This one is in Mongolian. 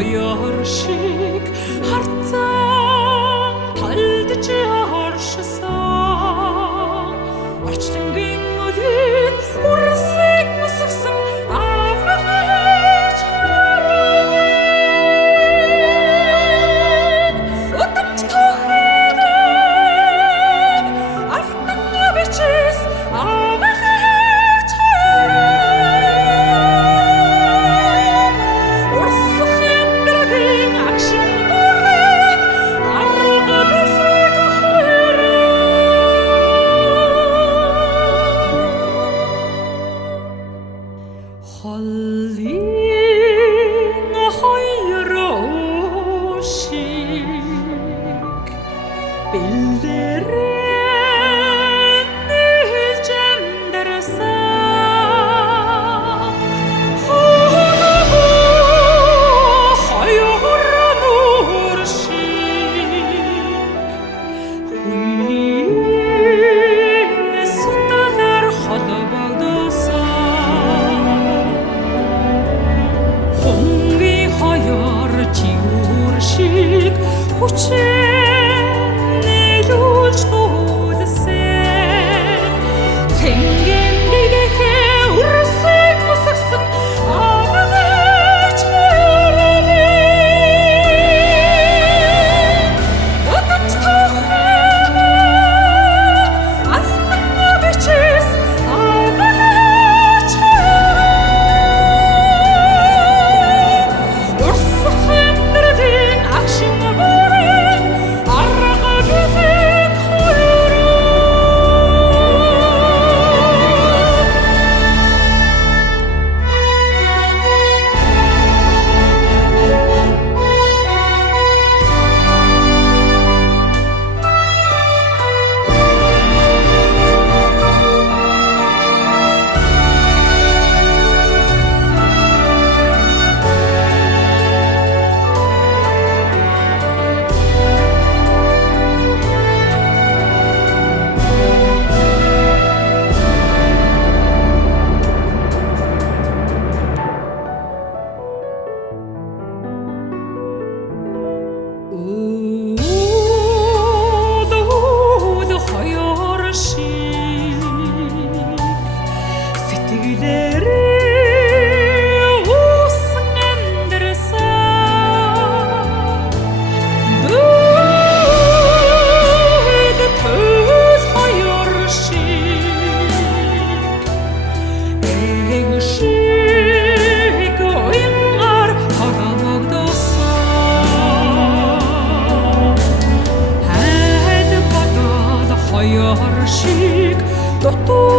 хоёршиг харцаа талдж оршсон орчлонгийн мөлийг урсыг мусгсан аваач утамт тохиолдсон автан бичээс аваач холын хоёр уушиг бэлдэрэн нийлж амьдарсан хоёр нуур шиг үеийн сутгаар холбогдсон хонгийн хоёр жиур шиг хүчээр нийлүүлж дуулсан цэнгийн бидэхээ урсыг мусгсан аваач утамт тохиолдсон автан бичээс аваач урсах амьдралын агшин бүрэн арга бидэк хоёроо үүд хоёр шиг сэтгэлээрээ uuсан амьдарсан дүүд төс хоёр шиг эг шиг уянгаар холбогдсон хайд бодол хоёр шиг дутуу